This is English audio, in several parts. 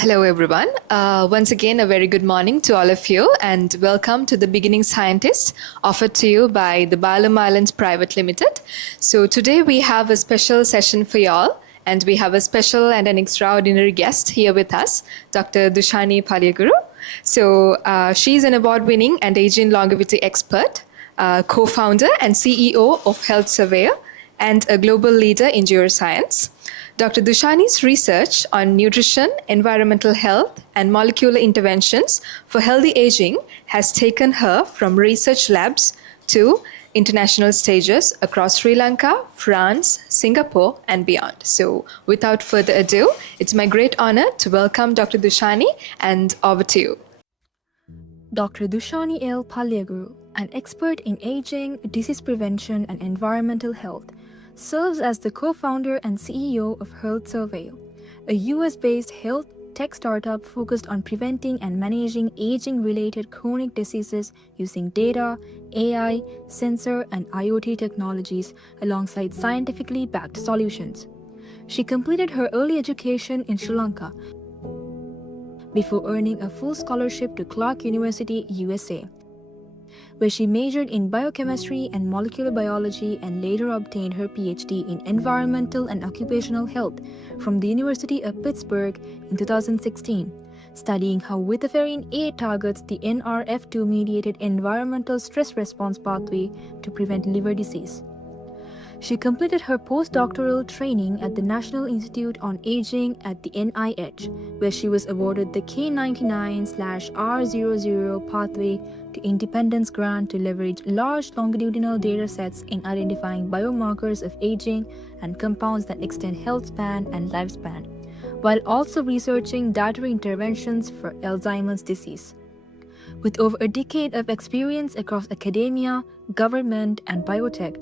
Hello, everyone. Once again, a very good morning to all of you, and welcome to the Beginning Scientist offered to you by the BioLoom Islands Private Limited. So today we have a special session for y'all, and we have a special and an extraordinary guest here with us, Dr. Dushani Palliyaguru. So she's an award-winning and aging longevity expert, co-founder and CEO of Health Surveyor, and a global leader in neuroscience. Dr. Dushani's research on nutrition, environmental health, and molecular interventions for healthy aging has taken her from research labs to international stages across Sri Lanka, France, Singapore, and beyond. So without further ado, it's my great honor to welcome Dr. Dushani, and over to you. Dr. Dushani L. Palliyaguru, an expert in aging, disease prevention, and environmental health, serves as the co-founder and CEO of Health Surveyor, a US-based health tech startup focused on preventing and managing aging-related chronic diseases using data, AI, sensor, and IoT technologies alongside scientifically backed solutions. She completed her early education in Sri Lanka before earning a full scholarship to Clark University, USA, where she majored in biochemistry and molecular biology and later obtained her PhD in environmental and occupational health from the University of Pittsburgh in 2016, studying how Withaferin A targets the NRF2-mediated environmental stress response pathway to prevent liver disease. She completed her postdoctoral training at the National Institute on Aging at the NIH, where she was awarded the K99/R00 Pathway to Independence grant to leverage large longitudinal data sets in identifying biomarkers of aging and compounds that extend health span and lifespan, while also researching dietary interventions for Alzheimer's disease. With over a decade of experience across academia, government, and biotech,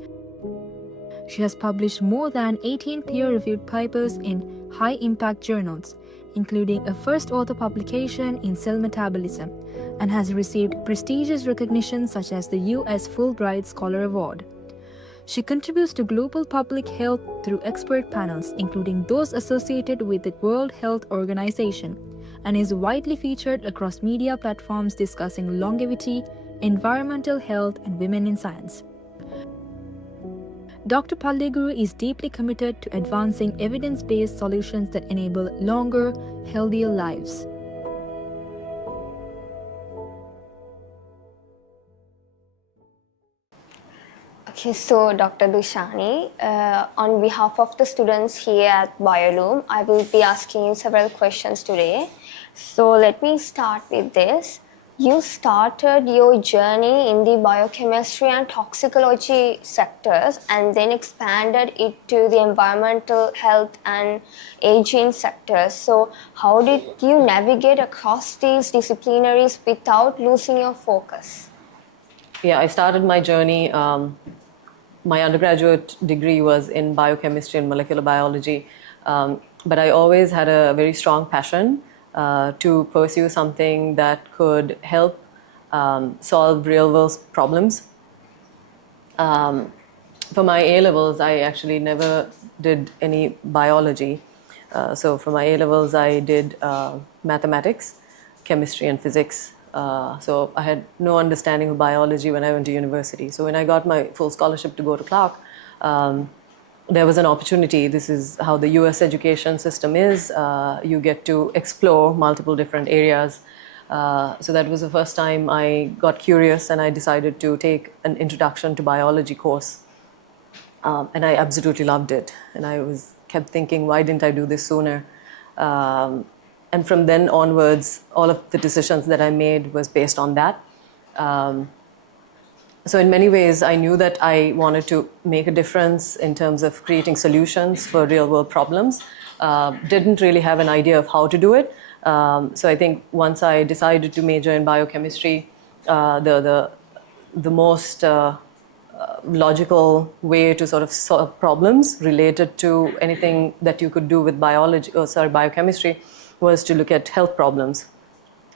she has published more than 18 peer-reviewed papers in high-impact journals, including a first author publication in Cell Metabolism, and has received prestigious recognition such as the U.S. Fulbright Scholar Award. She contributes to global public health through expert panels, including those associated with the World Health Organization, and is widely featured across media platforms discussing longevity, environmental health, and women in science. Dr. Palliyaguru is deeply committed to advancing evidence-based solutions that enable longer, healthier lives. Okay, so Dr. Dushani, on behalf of the students here at BioLoom, I will be asking you several questions today. So let me start with this. You started your journey in the biochemistry and toxicology sectors and then expanded it to the environmental health and aging sectors. So how did you navigate across these disciplinaries without losing your focus? Yeah, I started my journey. My undergraduate degree was in biochemistry and molecular biology, but I always had a very strong passion to pursue something that could help solve real-world problems. For my A-levels, I actually never did any biology. So for my A-levels, I did mathematics, chemistry, and physics. So I had no understanding of biology when I went to university. So when I got my full scholarship to go to Clark, there was an opportunity. This is how the US education system is. You get to explore multiple different areas. So that was the first time I got curious and I decided to take an introduction to biology course. And I absolutely loved it. And I kept thinking, why didn't I do this sooner? And from then onwards, all of the decisions that I made was based on that. So in many ways, I knew that I wanted to make a difference in terms of creating solutions for real-world problems. Didn't really have an idea of how to do it. So I think once I decided to major in biochemistry, the most logical way to sort of solve problems related to anything that you could do with biochemistry was to look at health problems.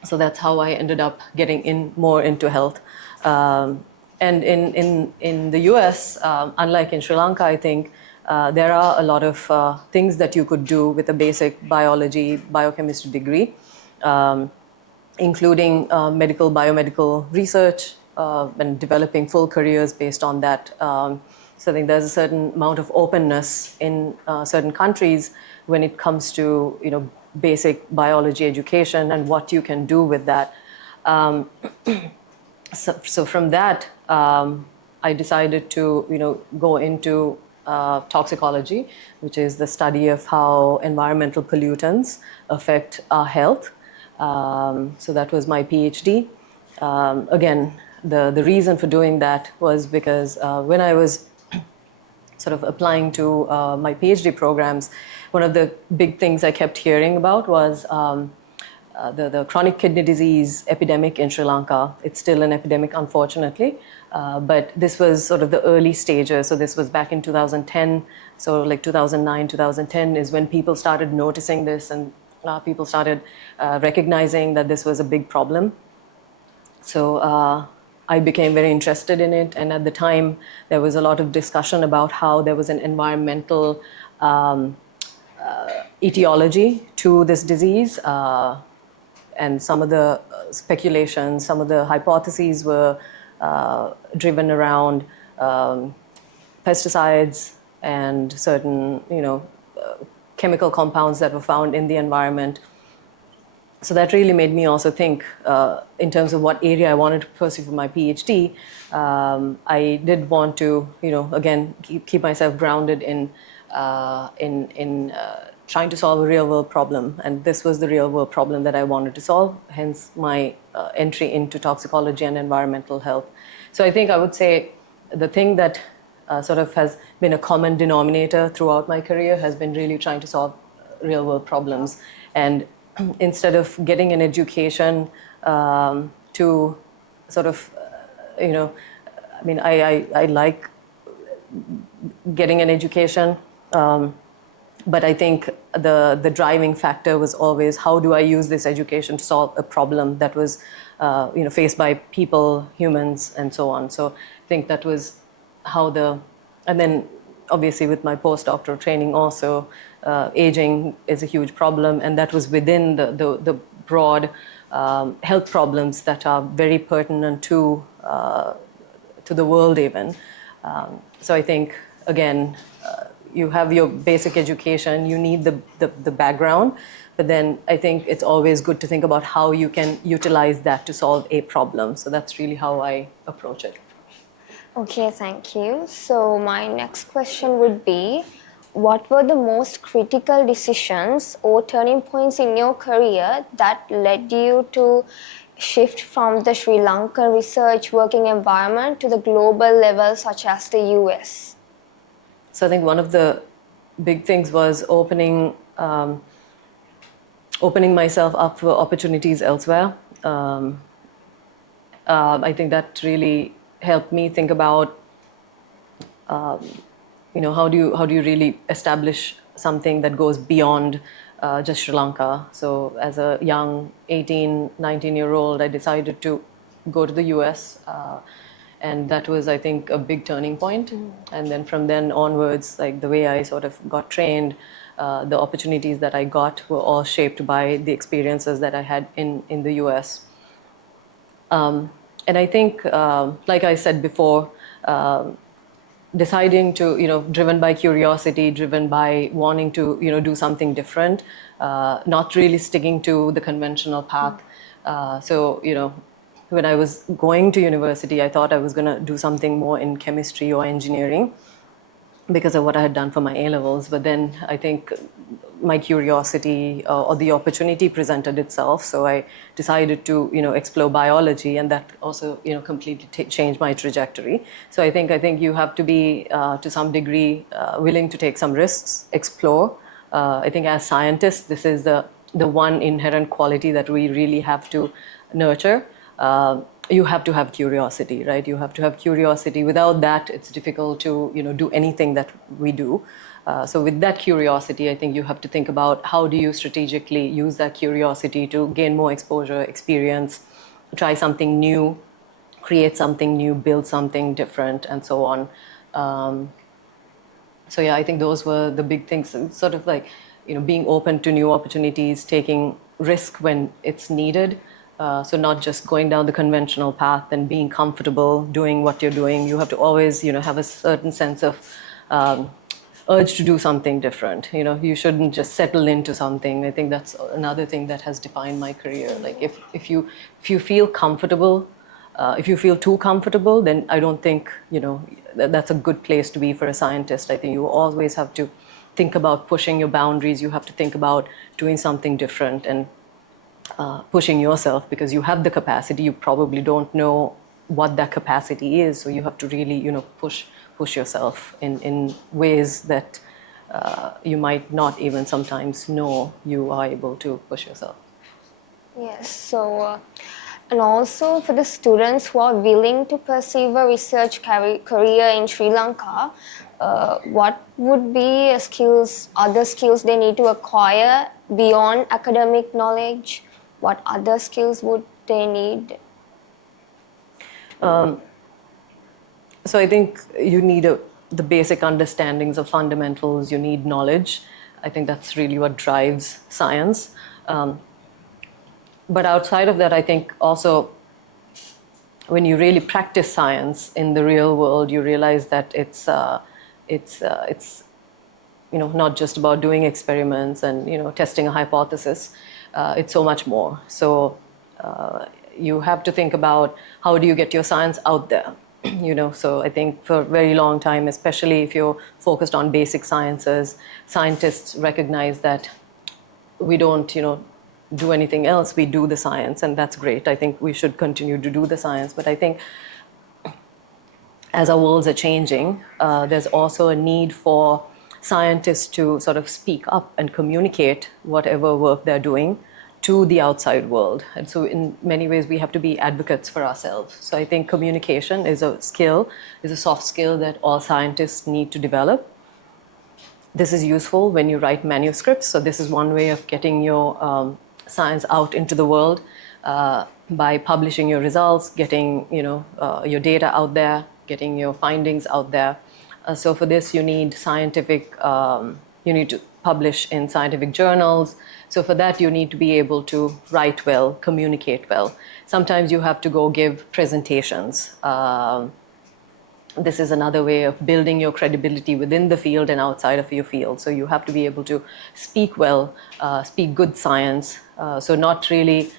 So that's how I ended up getting more into health. And in the US, unlike in Sri Lanka, I think there are a lot of things that you could do with a basic biology, biochemistry degree, including medical, biomedical research and developing full careers based on that. So I think there's a certain amount of openness in certain countries when it comes to basic biology education and what you can do with that. So from that, I decided to go into toxicology, which is the study of how environmental pollutants affect our health. So that was my PhD. Again, the reason for doing that was because when I was sort of applying to my PhD programs, one of the big things I kept hearing about was the chronic kidney disease epidemic in Sri Lanka. It's still an epidemic, unfortunately, but this was sort of the early stages. So this was back in 2010. So like 2009, 2010 is when people started noticing this, and people started recognizing that this was a big problem. So I became very interested in it, and at the time there was a lot of discussion about how there was an environmental etiology to this disease, and some of the speculations, some of the hypotheses were driven around pesticides and certain chemical compounds that were found in the environment. So that really made me also think in terms of what area I wanted to pursue for my PhD. I did want to, again, keep myself grounded in trying to solve a real world problem. And this was the real world problem that I wanted to solve, hence my entry into toxicology and environmental health. So I think I would say the thing that sort of has been a common denominator throughout my career has been really trying to solve real world problems. And instead of getting an education to sort of, I like getting an education, but I think the driving factor was always, how do I use this education to solve a problem that was faced by people, humans, and so on. So I think that was how and then obviously with my postdoctoral training also, aging is a huge problem, and that was within the broad health problems that are very pertinent to the world even. So I think, again, you have your basic education, you need the background, but then I think it's always good to think about how you can utilize that to solve a problem. So that's really how I approach it. Okay, thank you. So my next question would be, what were the most critical decisions or turning points in your career that led you to shift from the Sri Lankan research working environment to the global level such as the US? So I think one of the big things was opening myself up for opportunities elsewhere. I think that really helped me think about how do you really establish something that goes beyond just Sri Lanka. So as a young 18, 19-year-old, I decided to go to the US, and that was, I think, a big turning point. And then from then onwards, like the way I sort of got trained, the opportunities that I got were all shaped by the experiences that I had in the US. And I think, like I said before, deciding to, driven by curiosity, driven by wanting to, do something different, not really sticking to the conventional path. So, when I was going to university, I thought I was going to do something more in chemistry or engineering because of what I had done for my A-levels. But then I think my curiosity or the opportunity presented itself. So I decided to, explore biology, and that also, completely changed my trajectory. So I think you have to be, to some degree, willing to take some risks, explore. I think as scientists, this is the one inherent quality that we really have to nurture. You have to have curiosity, right? You have to have curiosity. Without that, it's difficult to, do anything that we do. So with that curiosity, I think you have to think about how do you strategically use that curiosity to gain more exposure, experience, try something new, create something new, build something different, and so on. So yeah, I think those were the big things. It's sort of like, being open to new opportunities, taking risk when it's needed. So not just going down the conventional path and being comfortable doing what you're doing. You have to always, have a certain sense of urge to do something different. You shouldn't just settle into something. I think that's another thing that has defined my career. Like if you feel comfortable, if you feel too comfortable, then I don't think that's a good place to be for a scientist. I think you always have to think about pushing your boundaries. You have to think about doing something different and pushing yourself, because you have the capacity. You probably don't know what that capacity is, so you have to really push yourself in ways that you might not even sometimes know you are able to push yourself. Yes, so and also for the students who are willing to pursue a research career in Sri Lanka, what would be other skills they need to acquire beyond academic knowledge? What other skills would they need? So I think you need the basic understandings of fundamentals. You need knowledge. I think that's really what drives science. But outside of that, I think also when you really practice science in the real world, you realize that it's not just about doing experiments and testing a hypothesis. It's so much more. So you have to think about how do you get your science out there. So I think for a very long time, especially if you're focused on basic sciences, scientists recognize that we don't do anything else. We do the science, and that's great. I think we should continue to do the science. But I think as our worlds are changing, there's also a need for scientists to sort of speak up and communicate whatever work they're doing to the outside world. And so in many ways, we have to be advocates for ourselves. So I think communication is a soft skill that all scientists need to develop. This is useful when you write manuscripts. So this is one way of getting your science out into the world, by publishing your results, getting your data out there, getting your findings out there. So for this, you need you need to publish in scientific journals. So for that, you need to be able to write well, communicate well. Sometimes you have to go give presentations. This is another way of building your credibility within the field and outside of your field. So you have to be able to speak well, speak good science. So not really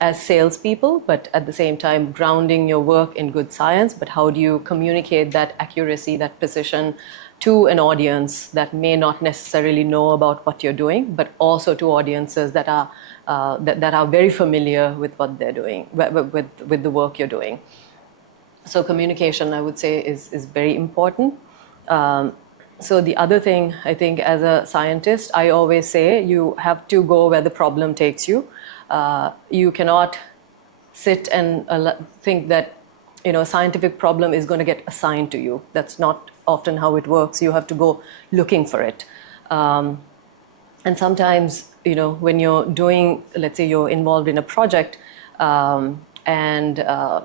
as salespeople, but at the same time grounding your work in good science. But how do you communicate that accuracy, that precision to an audience that may not necessarily know about what you're doing, but also to audiences that are that are very familiar with what they're doing, with the work you're doing. So communication, I would say, is very important. So the other thing, I think, as a scientist, I always say you have to go where the problem takes you. You cannot sit and think that a scientific problem is going to get assigned to you. That's not often how it works. You have to go looking for it. And sometimes, when you're doing, let's say you're involved in a project, and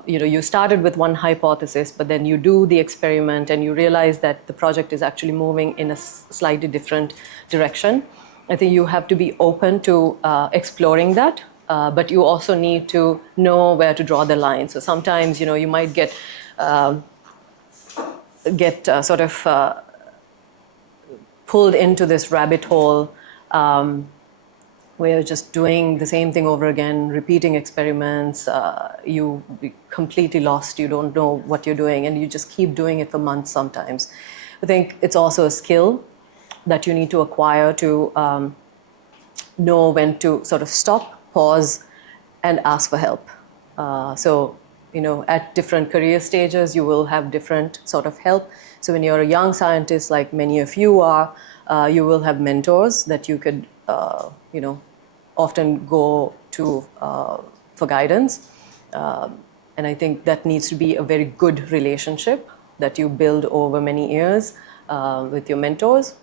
you started with one hypothesis, but then you do the experiment and you realize that the project is actually moving in a slightly different direction. I think you have to be open to exploring that, but you also need to know where to draw the line. So sometimes you might get sort of pulled into this rabbit hole, where you're just doing the same thing over again, repeating experiments. You be completely lost. You don't know what you're doing, and you just keep doing it for months sometimes. I think it's also a skill that you need to acquire to know when to sort of stop, pause, and ask for help. So at different career stages, you will have different sort of help. So when you're a young scientist, like many of you are, you will have mentors that you could, often go to for guidance. And I think that needs to be a very good relationship that you build over many years with your mentors.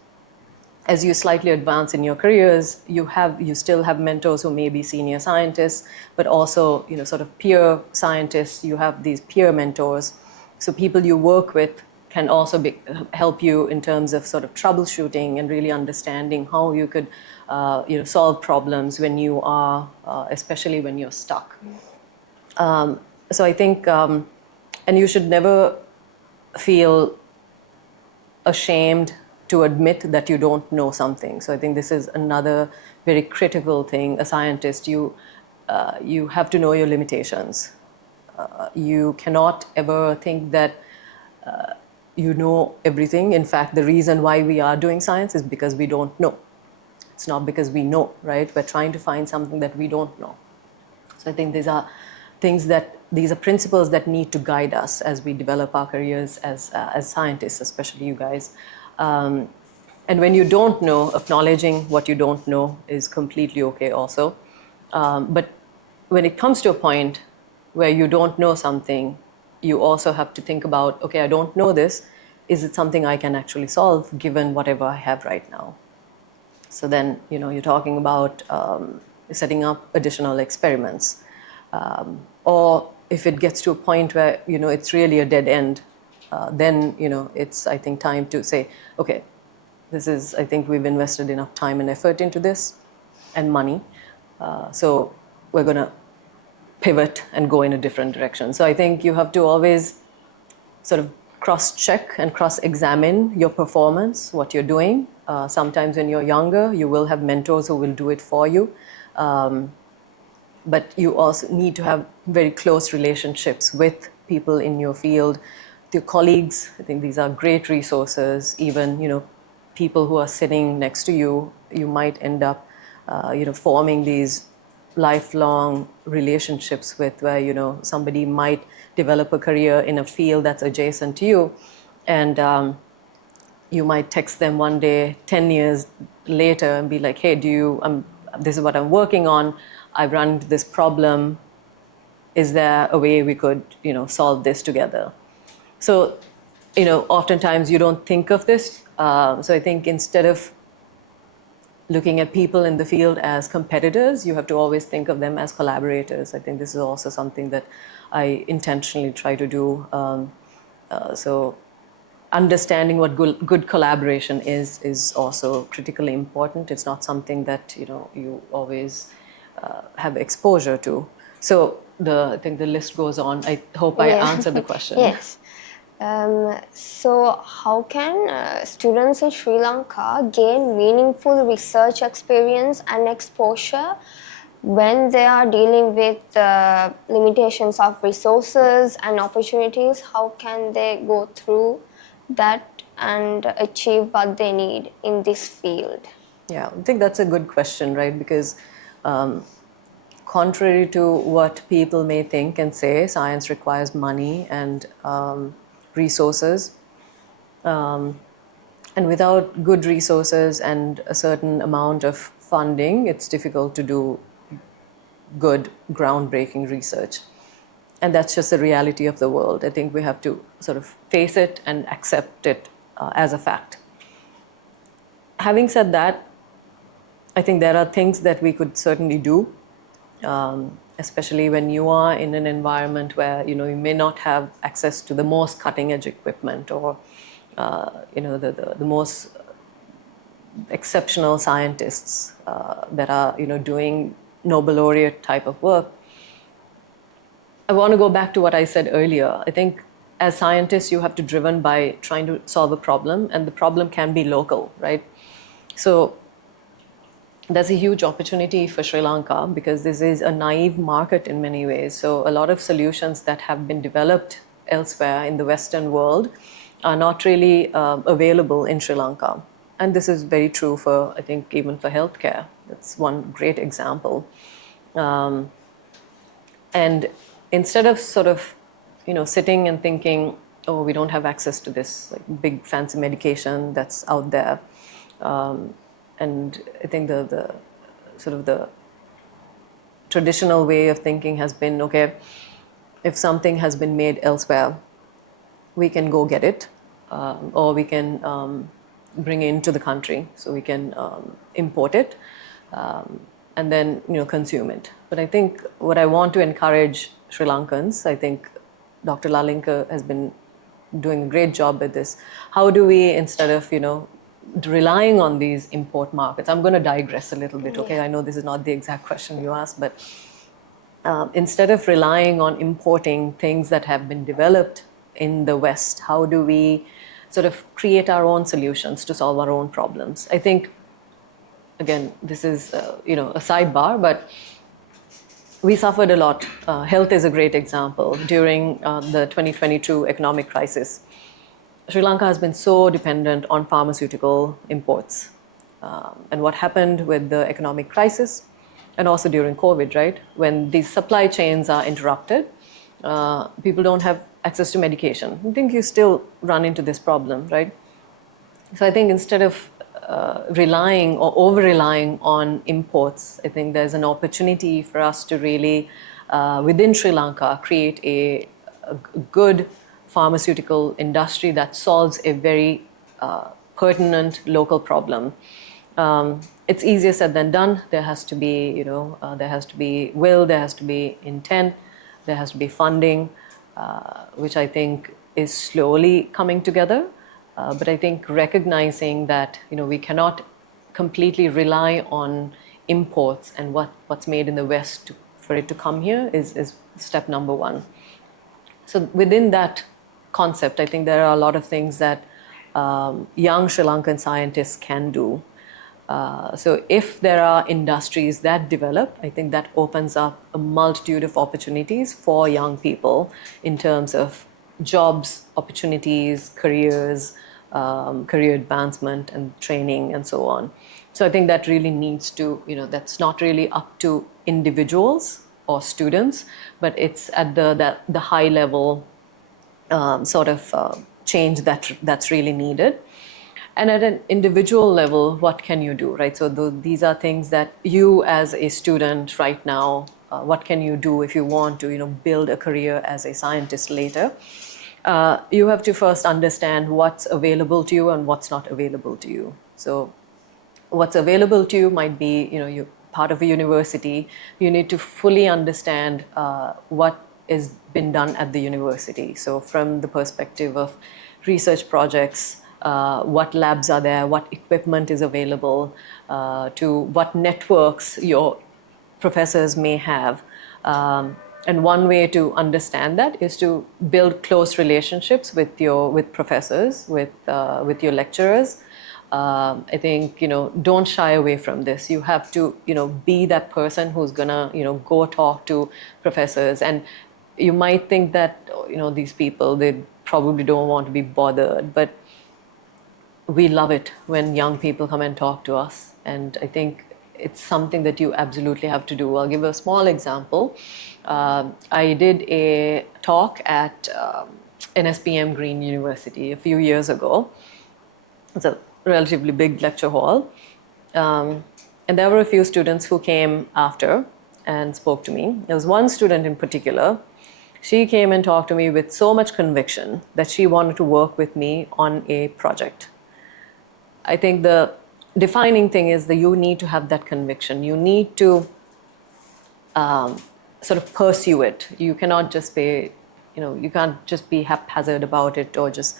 As you slightly advance in your careers, you still have mentors who may be senior scientists, but also sort of peer scientists. You have these peer mentors, so people you work with can also help you in terms of sort of troubleshooting and really understanding how you could solve problems when you are, especially when you're stuck. So I think, and you should never feel ashamed to admit that you don't know something. So I think this is another very critical thing. A scientist, you have to know your limitations. You cannot ever think that you know everything. In fact, the reason why we are doing science is because we don't know. It's not because we know, right? We're trying to find something that we don't know. So I think these are principles that need to guide us as we develop our careers as scientists, especially you guys. And when you don't know, acknowledging what you don't know is completely okay also. But when it comes to a point where you don't know something, you also have to think about, okay, I don't know this. Is it something I can actually solve given whatever I have right now? So then, you're talking about setting up additional experiments. Or if it gets to a point where, it's really a dead end, then, it's, I think, time to say, okay, I think we've invested enough time and effort into this and money. So we're going to pivot and go in a different direction. So I think you have to always sort of cross-check and cross-examine your performance, what you're doing. Sometimes when you're younger, you will have mentors who will do it for you. But you also need to have very close relationships with people in your field, with your colleagues. I think these are great resources. Even, people who are sitting next to you, you might end up, forming these lifelong relationships with, where, somebody might develop a career in a field that's adjacent to you. And you might text them one day, 10 years later, and be like, hey, this is what I'm working on. I've run into this problem. Is there a way we could, solve this together? So, oftentimes you don't think of this. So I think instead of looking at people in the field as competitors, you have to always think of them as collaborators. I think this is also something that I intentionally try to do. So understanding what good collaboration is also critically important. It's not something that you always have exposure to. So I think the list goes on. I hope I answered the question. Yes. So how can students in Sri Lanka gain meaningful research experience and exposure when they are dealing with limitations of resources and opportunities? How can they go through that and achieve what they need in this field? Yeah, I think that's a good question, right? Because contrary to what people may think and say, science requires money and resources. And without good resources and a certain amount of funding, it's difficult to do good, groundbreaking research. And that's just the reality of the world. I think we have to sort of face it and accept it as a fact. Having said that, I think there are things that we could certainly do, especially when you are in an environment where you may not have access to the most cutting-edge equipment or the most exceptional scientists that are doing Nobel laureate type of work. I want to go back to what I said earlier. I think as scientists, you have to be driven by trying to solve a problem, and the problem can be local, right? So there's a huge opportunity for Sri Lanka because this is a naive market in many ways. So a lot of solutions that have been developed elsewhere in the Western world are not really available in Sri Lanka. And this is very true for, I think, even for healthcare. That's one great example. And instead of sort of, sitting and thinking, oh, we don't have access to this big fancy medication that's out there. And I think the sort of the traditional way of thinking has been, okay, if something has been made elsewhere, we can go get it, or we can bring it into the country, so we can import it, and then consume it. But I think what I want to encourage Sri Lankans, I think Dr. Lalinka has been doing a great job with this. How do we, instead of, relying on these import markets, I'm going to digress a little bit, okay? I know this is not the exact question you asked, but instead of relying on importing things that have been developed in the West, how do we sort of create our own solutions to solve our own problems? I think, again, this is a sidebar, but we suffered a lot. Health is a great example. During the 2022 economic crisis, Sri Lanka has been so dependent on pharmaceutical imports. And what happened with the economic crisis, and also during COVID, right? When these supply chains are interrupted, people don't have access to medication. I think you still run into this problem, right? So I think instead of relying or over-relying on imports, I think there's an opportunity for us to really, within Sri Lanka, create a good pharmaceutical industry that solves a very pertinent local problem. It's easier said than done. There has to be, there has to be will, there has to be intent, there has to be funding, which I think is slowly coming together. But I think recognizing that, we cannot completely rely on imports and what's made in the West for it to come here is step number one. So within that concept, I think there are a lot of things that young Sri Lankan scientists can do. So if there are industries that develop, I think that opens up a multitude of opportunities for young people in terms of jobs, opportunities, careers, career advancement and training and so on. So I think that really needs to, that's not really up to individuals or students, but it's at the high level change that's really needed. And at an individual level, what can you do, right? So these are things that you as a student right now, what can you do if you want to, build a career as a scientist later? You have to first understand what's available to you and what's not available to you. So what's available to you might be, you're part of a university. You need to fully understand what is been done at the university. So from the perspective of research projects, what labs are there, what equipment is available, to what networks your professors may have. And one way to understand that is to build close relationships with professors, with your lecturers. I think, don't shy away from this. You have to, be that person who's gonna, go talk to professors. And you might think that, these people, they probably don't want to be bothered, but we love it when young people come and talk to us. And I think it's something that you absolutely have to do. I'll give a small example. I did a talk at NSPM Green University a few years ago. It's a relatively big lecture hall. And there were a few students who came after and spoke to me. There was one student in particular. She came and talked to me with so much conviction that she wanted to work with me on a project. I think the defining thing is that you need to have that conviction. You need to sort of pursue it. You cannot just be, you can't just be haphazard about it or just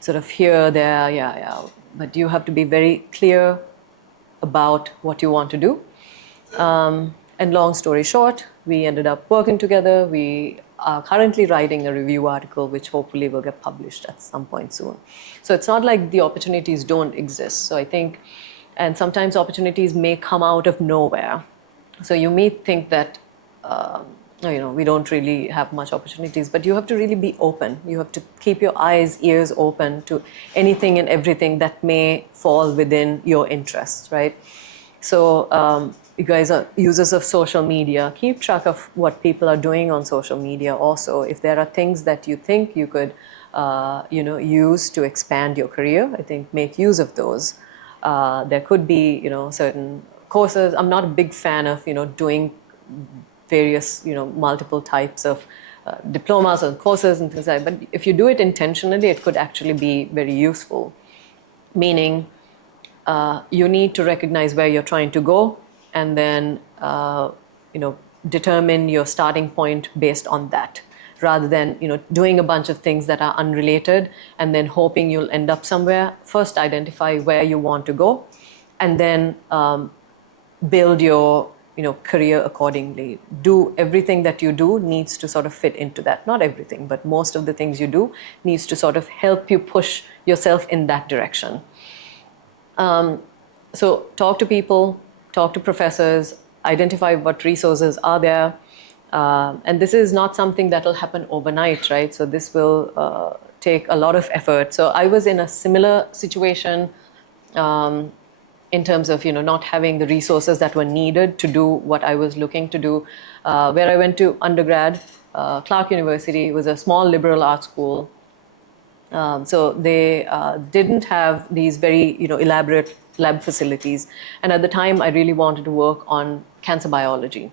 sort of here, there, yeah. But you have to be very clear about what you want to do. And long story short, we ended up working together. We are currently writing a review article, which hopefully will get published at some point soon. So it's not like the opportunities don't exist. So I think, and sometimes opportunities may come out of nowhere. So you may think that, we don't really have much opportunities, but you have to really be open. You have to keep your eyes, ears open to anything and everything that may fall within your interests, right? So you guys are users of social media. Keep track of what people are doing on social media also. If there are things that you think you could, use to expand your career, I think make use of those. There could be, certain courses. I'm not a big fan of, doing various, multiple types of diplomas and courses and things like that. But if you do it intentionally, it could actually be very useful. Meaning, you need to recognize where you're trying to go, and then, determine your starting point based on that, rather than doing a bunch of things that are unrelated and then hoping you'll end up somewhere. First identify where you want to go, and then build your career accordingly. Do everything that you do needs to sort of fit into that. Not everything, but most of the things you do needs to sort of help you push yourself in that direction. So talk to people, talk to professors, identify what resources are there. And this is not something that will happen overnight, right? So this will take a lot of effort. So I was in a similar situation in terms of not having the resources that were needed to do what I was looking to do. Where I went to undergrad, Clark University was a small liberal arts school. So they didn't have these very elaborate lab facilities. And at the time, I really wanted to work on cancer biology.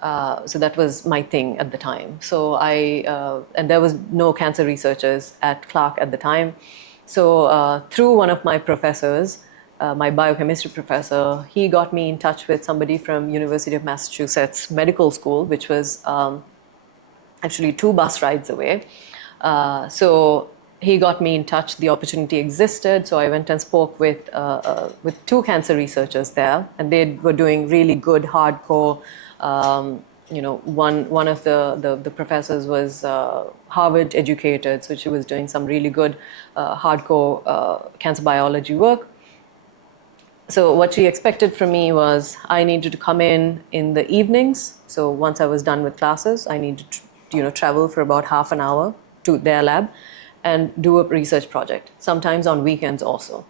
So that was my thing at the time. So and there was no cancer researchers at Clark at the time. So through one of my professors, my biochemistry professor, he got me in touch with somebody from University of Massachusetts Medical School, which was actually 2 bus rides away. So he got me in touch. The opportunity existed, so I went and spoke with 2 cancer researchers there, and they were doing really good, hardcore. One of the professors was Harvard educated, so she was doing some really good, hardcore cancer biology work. So what she expected from me was I needed to come in the evenings. So once I was done with classes, I needed to travel for about half an hour to their lab and do a research project, sometimes on weekends also.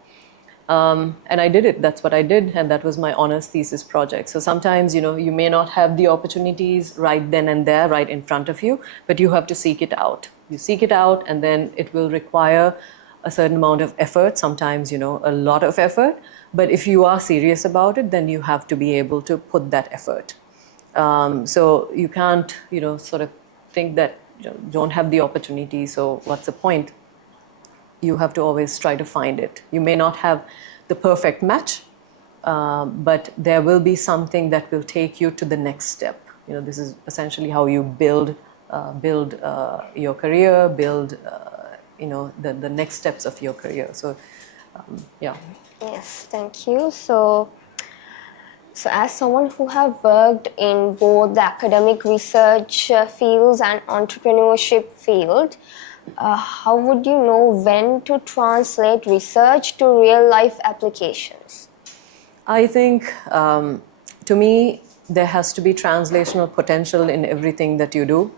And I did it. That's what I did, and that was my honors thesis project. So sometimes you may not have the opportunities right then and there, right in front of you, but you have to seek it out. You seek it out, and then it will require a certain amount of effort, sometimes a lot of effort. But if you are serious about it, then you have to be able to put that effort. So you can't sort of think that don't have the opportunity, so what's the point? You have to always try to find it. You may not have the perfect match, but there will be something that will take you to the next step. This is essentially how you build your career, build the next steps of your career. So yeah. Yes, thank you. So as someone who have worked in both the academic research fields and entrepreneurship field, how would you know when to translate research to real life applications? I think, to me, there has to be translational potential in everything that you do.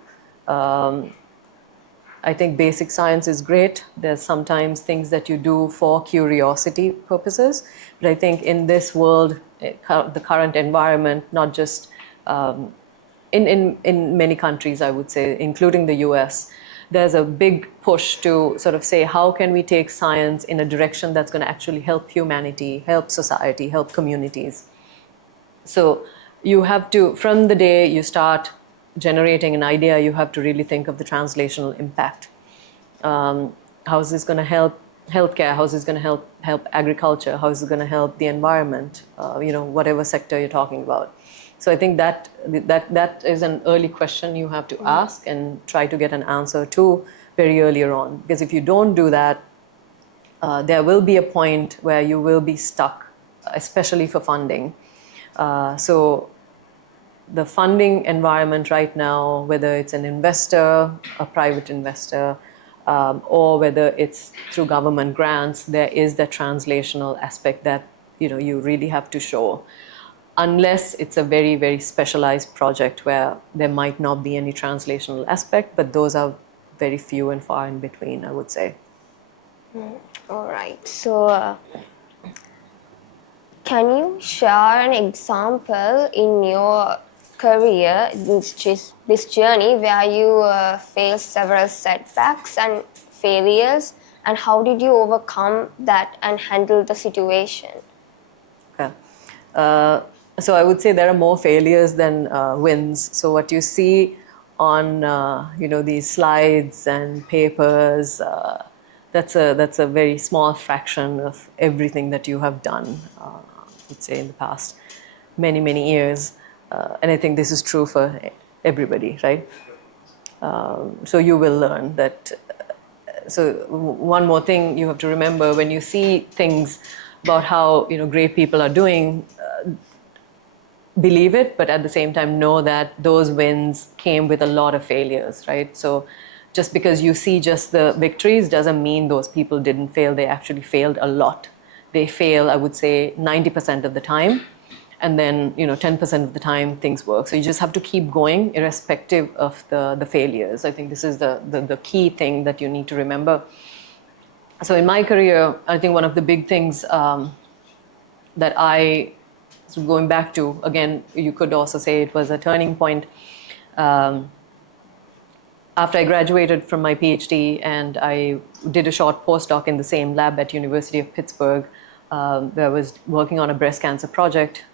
I think basic science is great. There's sometimes things that you do for curiosity purposes. But I think in this world, the current environment, not just in many countries, I would say, including the US, there's a big push to sort of say, how can we take science in a direction that's going to actually help humanity, help society, help communities? So you have to, from the day you start generating an idea, you have to really think of the translational impact. How is this going to help healthcare? How is this going to help agriculture? How is it going to help the environment? Whatever sector you're talking about. So I think that is an early question you have to ask and try to get an answer to very earlier on. Because if you don't do that, there will be a point where you will be stuck, especially for funding. So the funding environment right now, whether it's an investor, a private investor, or whether it's through government grants, there is the translational aspect that you really have to show. Unless it's a very, very specialized project where there might not be any translational aspect, but those are very few and far in between, I would say. All right. So can you share an example in your career, this journey where you faced several setbacks and failures, and how did you overcome that and handle the situation? Okay. So I would say there are more failures than wins. So what you see on these slides and papers, that's a very small fraction of everything that you have done, I would say, in the past many years. And I think this is true for everybody, right? So you will learn that. So one more thing you have to remember when you see things about how great people are doing, believe it, but at the same time know that those wins came with a lot of failures, right? So just because you see just the victories doesn't mean those people didn't fail. They actually failed a lot. They fail, I would say, 90% of the time. And then 10% of the time things work. So you just have to keep going irrespective of the failures. I think this is the key thing that you need to remember. So in my career, I think one of the big things that so going back to, again, you could also say it was a turning point. After I graduated from my PhD and I did a short postdoc in the same lab at University of Pittsburgh, where I was working on a breast cancer project.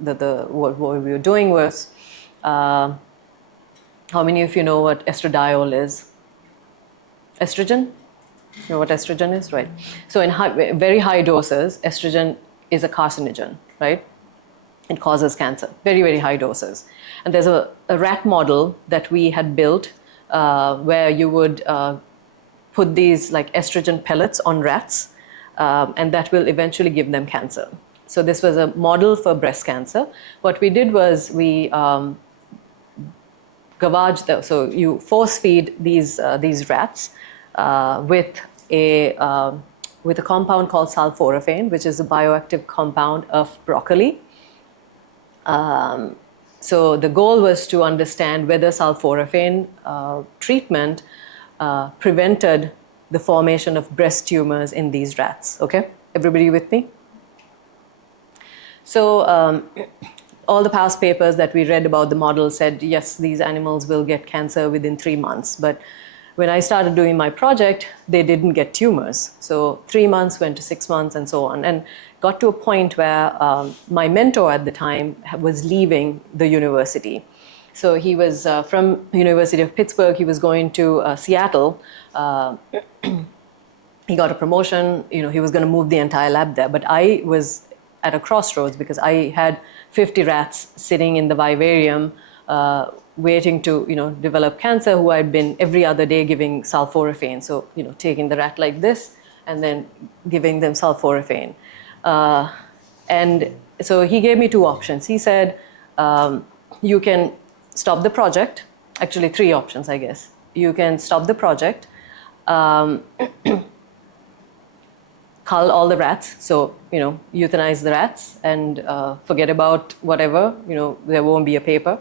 What we were doing was, how many of you know what estradiol is? Estrogen? You know what estrogen is, right? So in very high doses, estrogen is a carcinogen, right? It causes cancer, very, very high doses. And there's a rat model that we had built where you would put these like estrogen pellets on rats, and that will eventually give them cancer. So this was a model for breast cancer. What we did was we gavage them. So you force feed these rats with a compound called sulforaphane, which is a bioactive compound of broccoli. So the goal was to understand whether sulforaphane treatment prevented the formation of breast tumors in these rats. Okay, everybody with me? So all the past papers that we read about the model said, yes, these animals will get cancer within 3 months. But when I started doing my project, they didn't get tumors. So 3 months went to 6 months and so on. And got to a point where my mentor at the time was leaving the university. So he was from University of Pittsburgh. He was going to Seattle. He got a promotion. He was going to move the entire lab there. But I was at a crossroads because I had 50 rats sitting in the vivarium waiting to develop cancer, who I'd been every other day giving sulforaphane. So taking the rat like this and then giving them sulforaphane. And so he gave me 2 options. He said, you can stop the project. Actually 3 options, I guess. You can stop the project, cull all the rats, so euthanize the rats and forget about whatever, there won't be a paper.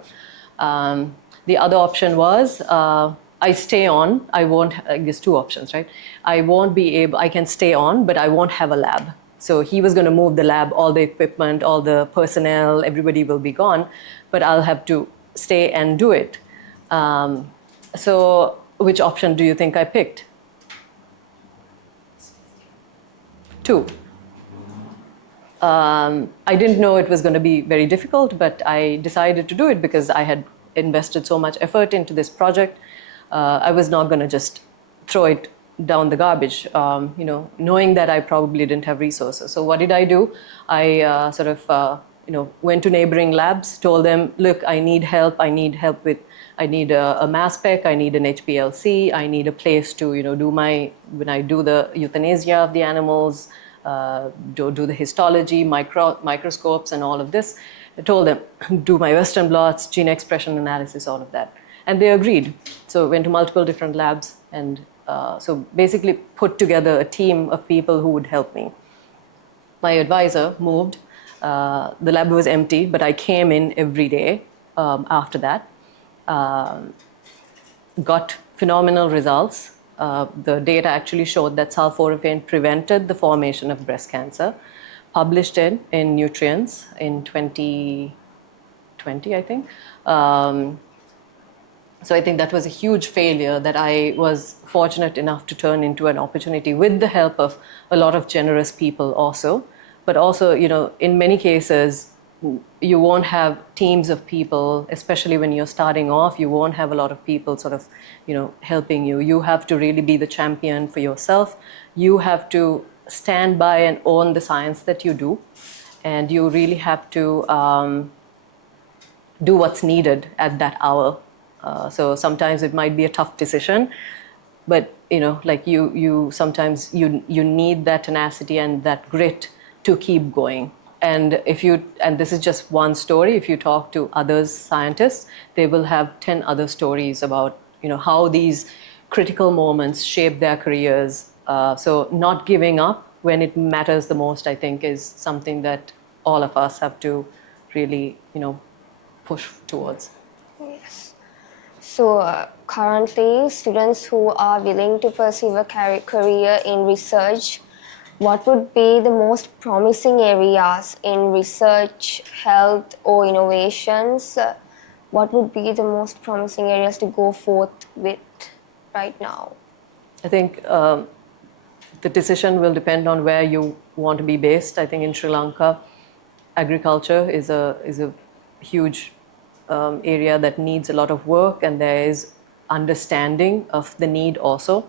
The other option was I stay on. I won't. There's 2 options, right? I can stay on, but I won't have a lab. So he was going to move the lab, all the equipment, all the personnel, everybody will be gone, but I'll have to stay and do it. So which option do you think I picked? 2. I didn't know it was going to be very difficult, but I decided to do it because I had invested so much effort into this project. I was not going to just throw it down the garbage, knowing that I probably didn't have resources. So what did I do? I went to neighboring labs, told them, look, I need help. I need a mass spec. I need an HPLC. I need a place to, when I do the euthanasia of the animals, do the histology, microscopes and all of this. I told them, do my Western blots, gene expression analysis, all of that. And they agreed. So I went to multiple different labs and so basically put together a team of people who would help me. My advisor moved. The lab was empty, but I came in every day after that. Got phenomenal results. The data actually showed that sulforaphane prevented the formation of breast cancer. Published in Nutrients in 2020, I think. So I think that was a huge failure that I was fortunate enough to turn into an opportunity with the help of a lot of generous people also. But also, in many cases, you won't have teams of people, especially when you're starting off, you won't have a lot of people sort of, helping you. You have to really be the champion for yourself. You have to stand by and own the science that you do. And you really have to do what's needed at that hour. So sometimes it might be a tough decision, but like you sometimes you need that tenacity and that grit to keep going. And this is just one story. If you talk to others scientists, they will have 10 other stories about how these critical moments shape their careers. So not giving up when it matters the most, I think, is something that all of us have to really push towards. Yes. So currently, students who are willing to pursue a career in research, what would be the most promising areas in research, health, or innovations? What would be the most promising areas to go forth with right now? I think the decision will depend on where you want to be based. I think in Sri Lanka, agriculture is a huge area that needs a lot of work, and there is understanding of the need also.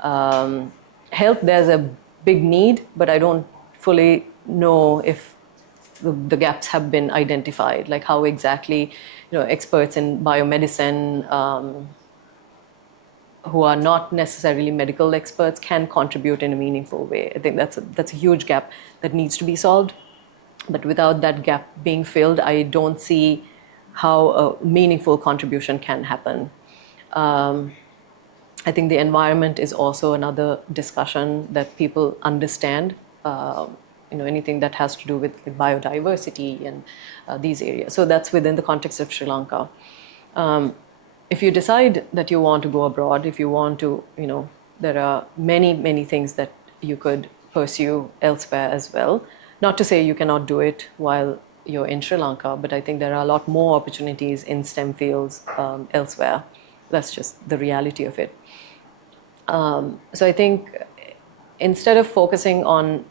Health, there's a big need, but I don't fully know if the gaps have been identified, like how exactly experts in biomedicine who are not necessarily medical experts can contribute in a meaningful way. I think that's a huge gap that needs to be solved. But without that gap being filled, I don't see how a meaningful contribution can happen. I think the environment is also another discussion that people understand. Anything that has to do with biodiversity and these areas. So that's within the context of Sri Lanka. If you decide that you want to go abroad, if you want to, there are many, many things that you could pursue elsewhere as well. Not to say you cannot do it while you're in Sri Lanka, but I think there are a lot more opportunities in STEM fields elsewhere. That's just the reality of it. So I think instead of focusing on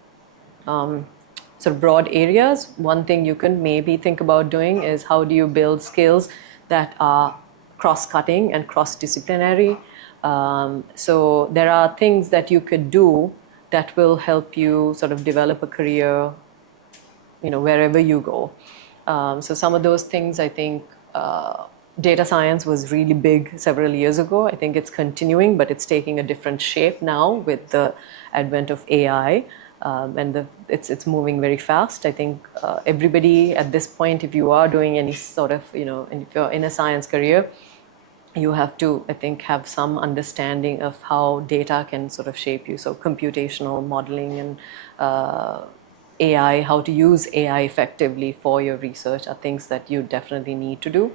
sort of broad areas, one thing you can maybe think about doing is how do you build skills that are cross-cutting and cross-disciplinary. So there are things that you could do that will help you sort of develop a career, wherever you go. So some of those things, I think, data science was really big several years ago. I think it's continuing, but it's taking a different shape now with the advent of AI. And it's moving very fast. I think everybody at this point, if you are doing any sort of, and if you're in a science career, you have to, I think, have some understanding of how data can sort of shape you. So computational modeling and AI, how to use AI effectively for your research are things that you definitely need to do.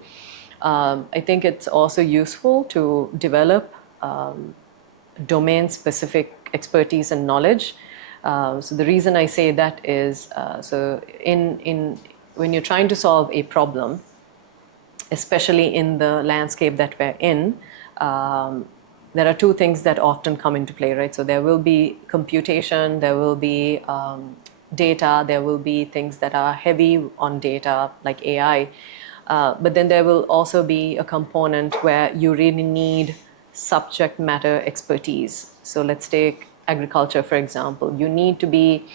I think it's also useful to develop domain-specific expertise and knowledge. So the reason I say that is, when you're trying to solve a problem, especially in the landscape that we're in, there are two things that often come into play, right? So there will be computation, there will be data, there will be things that are heavy on data, like AI. But then there will also be a component where you really need subject matter expertise. So let's take agriculture, for example. You need to be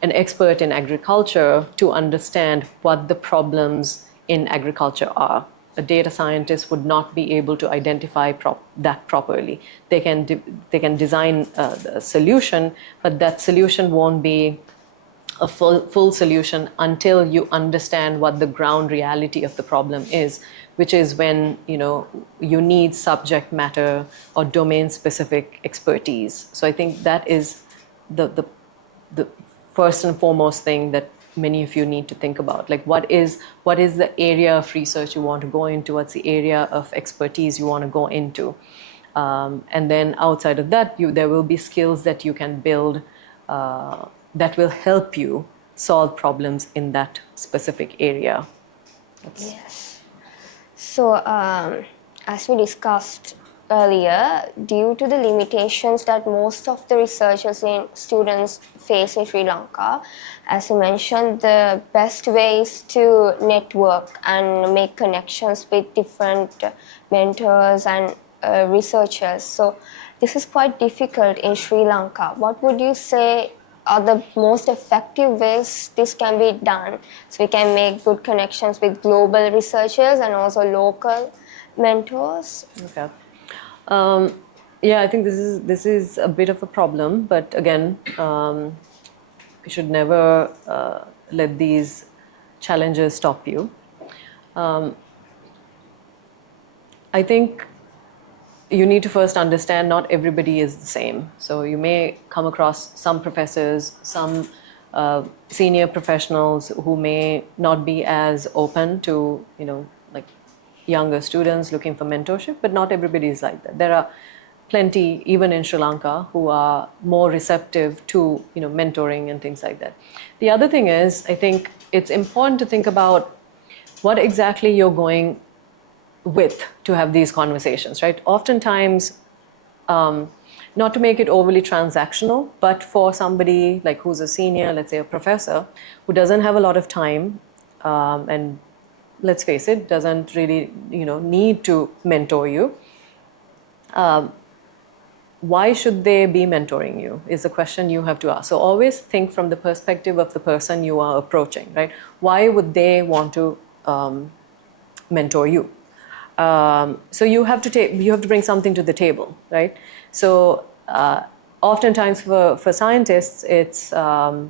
an expert in agriculture to understand what the problems in agriculture are. A data scientist would not be able to identify that properly. They can design a solution, but that solution won't be a full solution until you understand what the ground reality of the problem is, which is when you need subject matter or domain specific expertise. So I think that is the first and foremost thing that many of you need to think about. Like what is the area of research you want to go into? What's the area of expertise you want to go into? And then outside of that, there will be skills that you can build that will help you solve problems in that specific area. Yes. So, as we discussed earlier, due to the limitations that most of the researchers and students face in Sri Lanka, as you mentioned, the best way is to network and make connections with different mentors and researchers. So, this is quite difficult in Sri Lanka. What would you say are the most effective ways this can be done, so we can make good connections with global researchers and also local mentors? Okay. Um, yeah, I think this is a bit of a problem, but again, you should never let these challenges stop you. I think you need to first understand not everybody is the same. So you may come across some professors, some senior professionals who may not be as open to, like younger students looking for mentorship, but not everybody is like that. There are plenty, even in Sri Lanka, who are more receptive to, mentoring and things like that. The other thing is, I think it's important to think about what exactly you're going with to have these conversations, right? Oftentimes, not to make it overly transactional, but for somebody like who's a senior, let's say a professor, who doesn't have a lot of time, and let's face it, doesn't really, need to mentor you. Why should they be mentoring you is a question you have to ask. So always think from the perspective of the person you are approaching, right? Why would they want to mentor you? So you have to bring something to the table, right? So oftentimes for scientists, it's a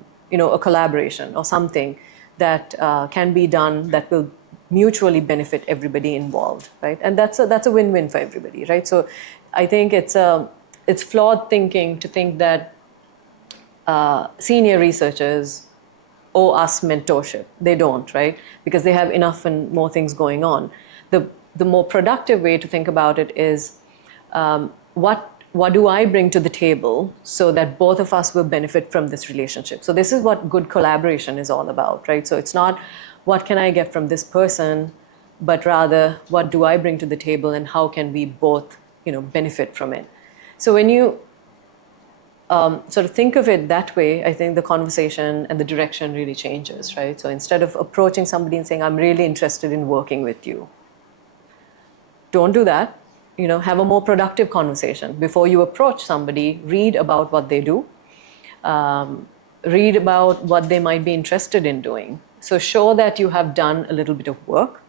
collaboration or something that can be done that will mutually benefit everybody involved, right? And that's a win-win for everybody, right? So I think it's flawed thinking to think that senior researchers owe us mentorship. They don't, right? Because they have enough and more things going on. The more productive way to think about it is what do I bring to the table so that both of us will benefit from this relationship. So this is what good collaboration is all about, right? So it's not what can I get from this person, but rather what do I bring to the table and how can we both, benefit from it. So when you sort of think of it that way, I think the conversation and the direction really changes, right? So instead of approaching somebody and saying, I'm really interested in working with you, don't do that. Have a more productive conversation. Before you approach somebody, read about what they do, read about what they might be interested in doing. So show that you have done a little bit of work,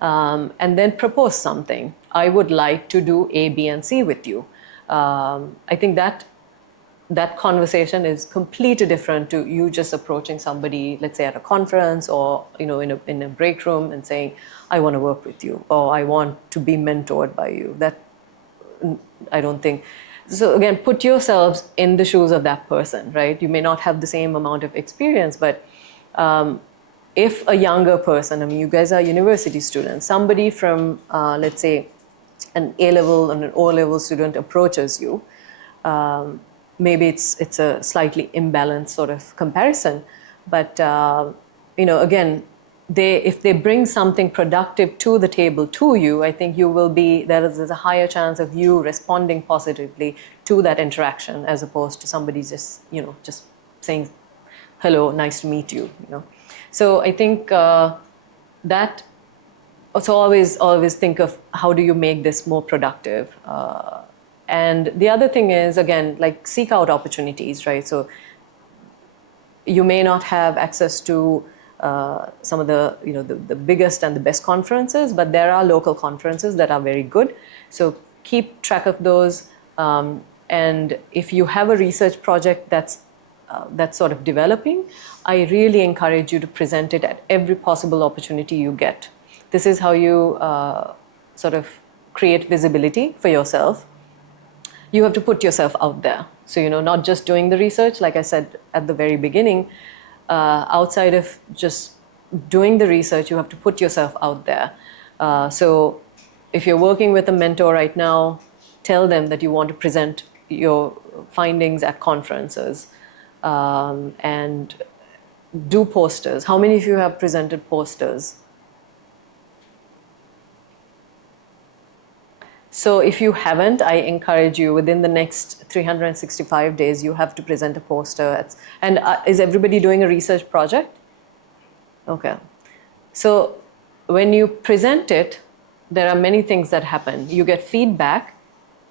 and then propose something. I would like to do A, B, and C with you. I think that conversation is completely different to you just approaching somebody, let's say at a conference or in a break room and saying, I want to work with you, or I want to be mentored by you. That I don't think. So again, put yourselves in the shoes of that person, right? You may not have the same amount of experience, but if a younger person, you guys are university students, somebody from, let's say, an A-level and an O-level student approaches you, maybe it's a slightly imbalanced sort of comparison, but again, if they bring something productive to the table to you, I think there's a higher chance of you responding positively to that interaction as opposed to somebody just saying, hello, nice to meet you. So I think that. So always think of how do you make this more productive. And the other thing is, again, like seek out opportunities, right? So you may not have access to some of the biggest and the best conferences, but there are local conferences that are very good. So keep track of those. And if you have a research project that's sort of developing, I really encourage you to present it at every possible opportunity you get. This is how you sort of create visibility for yourself. You have to put yourself out there. So, not just doing the research, like I said at the very beginning, outside of just doing the research, you have to put yourself out there. So if you're working with a mentor right now, tell them that you want to present your findings at conferences, and do posters. How many of you have presented posters? So if you haven't, I encourage you within the next 365 days, you have to present a poster. And is everybody doing a research project? Okay. So when you present it, there are many things that happen. You get feedback,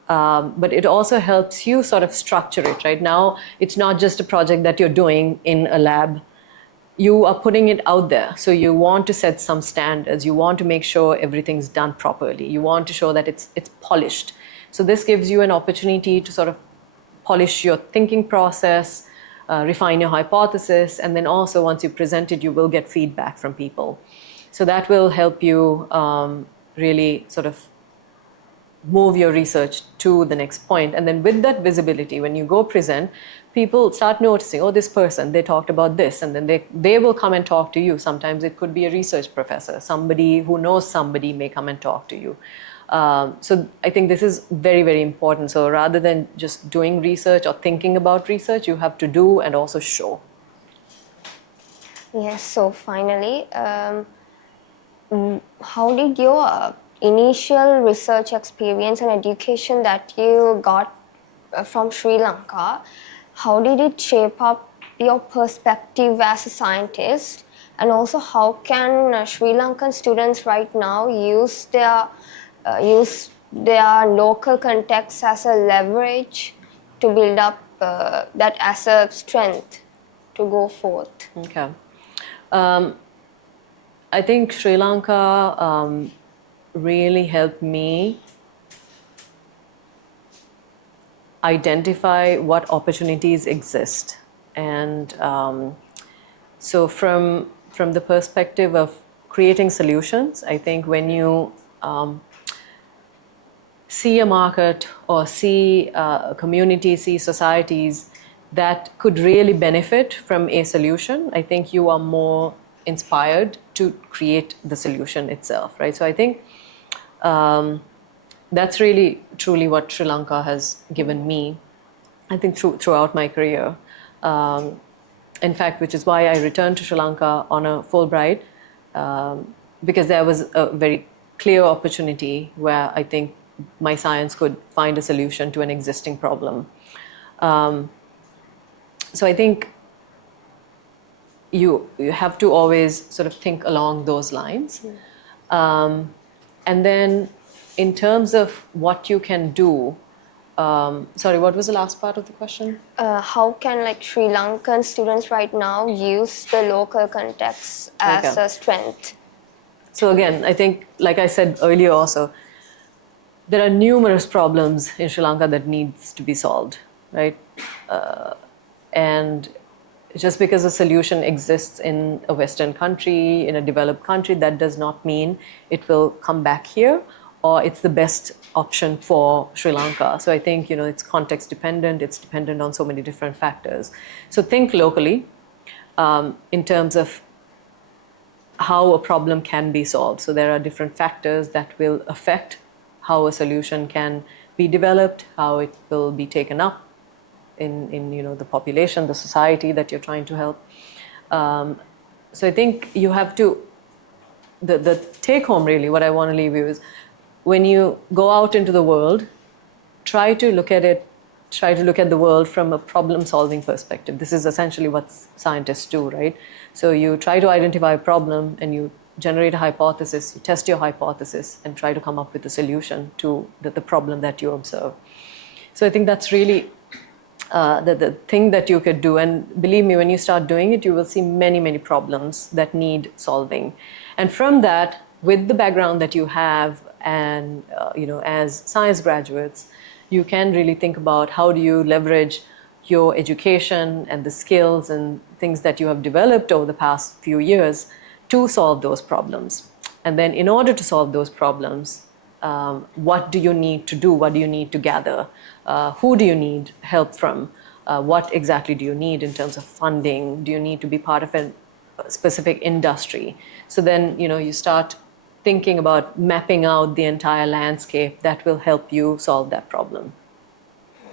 but it also helps you sort of structure it, right? Now, it's not just a project that you're doing in a lab. you are putting it out there. So you want to set some standards. You want to make sure everything's done properly. You want to show that it's polished. So this gives you an opportunity to sort of polish your thinking process, refine your hypothesis, and then also once you present it, you will get feedback from people. So that will help you really sort of move your research to the next point. And then with that visibility, when you go present, people start noticing, oh, this person, they talked about this, and then they will come and talk to you. Sometimes it could be a research professor, somebody who knows somebody may come and talk to you. So I think this is very, very important. So rather than just doing research or thinking about research, you have to do and also show. Yes, so finally, how did your initial research experience and education that you got from Sri Lanka, how did it shape up your perspective as a scientist? And also, how can Sri Lankan students right now use their local context as a leverage to build up that as a strength to go forth? Okay. I think Sri Lanka really helped me identify what opportunities exist. And so from the perspective of creating solutions, I think when you see a market or see a community, see societies that could really benefit from a solution, I think you are more inspired to create the solution itself, right? So I think that's really truly what Sri Lanka has given me, I think throughout my career. In fact, which is why I returned to Sri Lanka on a Fulbright, because there was a very clear opportunity where I think my science could find a solution to an existing problem. So I think you have to always sort of think along those lines. And then in terms of what you can do, sorry, what was the last part of the question? How can like Sri Lankan students right now use the local context as Okay. a strength? So again, I think, like I said earlier also, there are numerous problems in Sri Lanka that needs to be solved, right? And just because a solution exists in a Western country, in a developed country, that does not mean it will come back here or it's the best option for Sri Lanka. So I think, it's context dependent, it's dependent on so many different factors. So think locally in terms of how a problem can be solved. So there are different factors that will affect how a solution can be developed, how it will be taken up in the population, the society that you're trying to help. So I think you have to, the take home really, what I want to leave you is, when you go out into the world, try to look at the world from a problem solving perspective. This is essentially what scientists do, right? So you try to identify a problem and you generate a hypothesis, you test your hypothesis and try to come up with a solution to the problem that you observe. So I think that's really the thing that you could do. And believe me, when you start doing it, you will see many, many problems that need solving. And from that, with the background that you have and as science graduates, you can really think about how do you leverage your education and the skills and things that you have developed over the past few years to solve those problems. And then in order to solve those problems, what do you need to do? What do you need to gather? Who do you need help from? What exactly do you need in terms of funding? Do you need to be part of a specific industry? So then, you start thinking about mapping out the entire landscape that will help you solve that problem.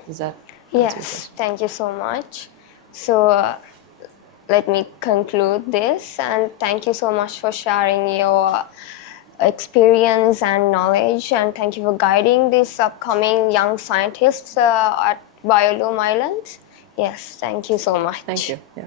Is that? Yes, thank you so much. So let me conclude this, and thank you so much for sharing your experience and knowledge, and thank you for guiding these upcoming young scientists at BioLoom Islands. Yes, thank you so much. Thank you. Yeah.